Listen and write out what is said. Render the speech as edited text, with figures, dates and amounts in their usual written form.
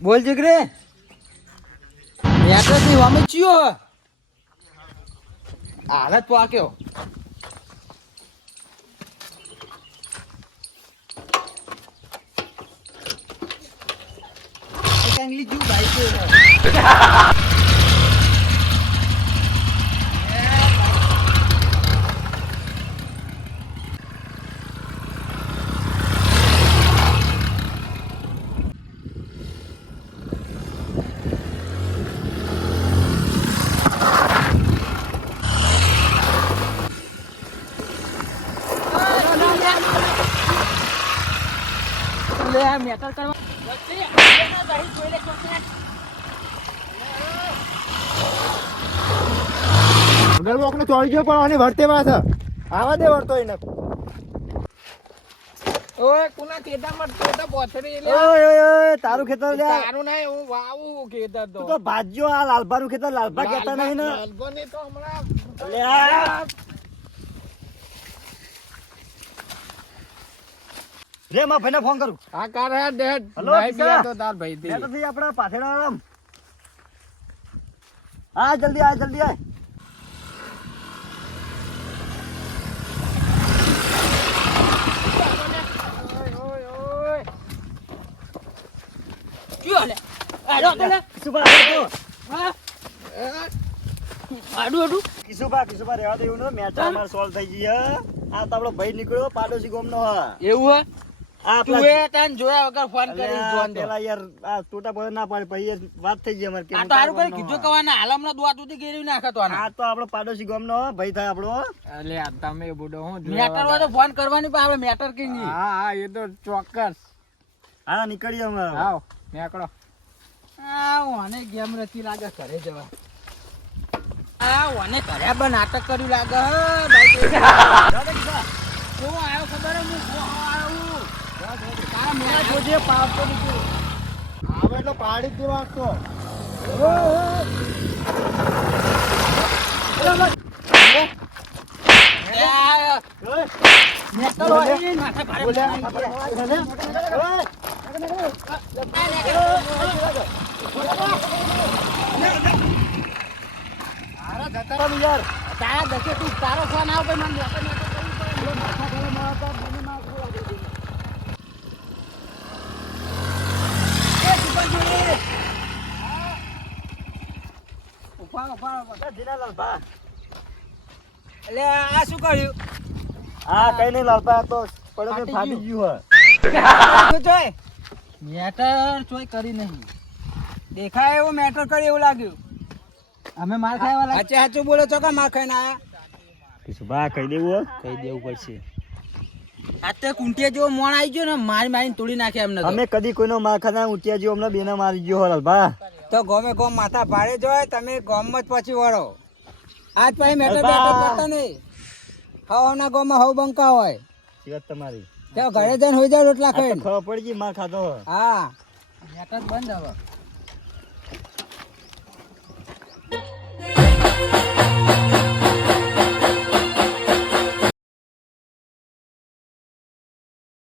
બોલ જીગરે મેટર ની વામે ચિયો હાલત પાક્યો ઇંગ્લિશ જુ ભાઈ છે મેટર કરવા ચોળી ગયો પણ આની વર્તે માં છે આવા દે વર્તો એને ઓય કોના ખેતરમાં ટોટા પોથરી લે ઓય તારું ખેતર લે તારું નહીં હું વાવું ખેતર તું તો ભાજ્યો આ લાલભાનું ખેતર લાલભા કહેતા નહીં ને લાલભાને તો હમણાં લે આ રે માં ભાઈને ફોન કરું આ કાર હે ડેડ હલો, ભાઈ કિસ્સા. બિયા તો તાર ભાઈ લે તો થઈ આપડા પાછળ આરામ આ જલ્દી આ ક્યો લે આડો તો લે હા આડું કિશુભા રહેવા દેવું ને મેચ અમાર સોલ્વ થઈ ગઈ હે આ તો આપણો ભાઈ નીકળ્યો પાડોશી ગામનો હે એવું હે આ તું એ તાન જોયા વગર ફોન કરી જોન દે પેલા યાર આ ટોટા બોલ ના પાડે પછી વાત થઈ ગઈ અમાર કે આ તો હારું કરી કીધું કવાના હાલમનો દોત ઉતી ગેરી નાખે તો આના આ તો આપણો પાડોશી ગામનો ભાઈ થાય આપણો અલે આ તમે બુડો હું મેટર હોય તો ફોન કરવાની પણ આપણે મેટર કઈ નહીં હા એ તો ચોક્કસ હા નીકળીએ અમે આવ મેકડો આ ઓને ગેમ રચી લાગે ઘરે જવા આ ઓને ઘરે બન નાટક કર્યું લાગે હે ભાઈ હું આવ્યો ખબર હે હું આવ્યો તારા મેં જોજે પાવતો નીકળ્યો આવે એટલે પાડી જ દેવા તો મેટર હોય માથે ભારે યાર તારા દસે તું તારો ફોન આવ ભાઈ મને મેટર કરવું પડે માથા ઘરે મારતા મને માર લાગે એટલે આ શું કર્યું હા કઈ નહીં લાલપા તો પડે ફાટી ગયું જોય મેટર ચોય કરી નહીં દેખાય એવું મેટર કરી એવું લાગ્યું અમે માર ખાવા લાગ્યા સાચે સાચું બોલો છો કે માર ખાઈને આયા કિશુભા કહી દેવું કહી દેવું પડશે આ તો કુંટિયા જેવો મોણ આવી ગયો ને મારીને તોડી નાખે એમને તો. અમે કદી કોઈનો માર ખાના ઉઠ્યા જેવો અમને બેના મારી ગયો હો લાલભા તો ગોમે ગોમ માથા ભાડે જોય તમે ગોમમાં જ પછી વળો આજ પછી મેટર બેટર કરતા નહીં હવના ગોમાં હવ બંકા હોય વાત તમારી ત્યાં ઘરે જઈને હોઈ જાય રોટલા ખાઈને ખબર પડી ગઈ માર ખાધો હા મેટર બંધ હવે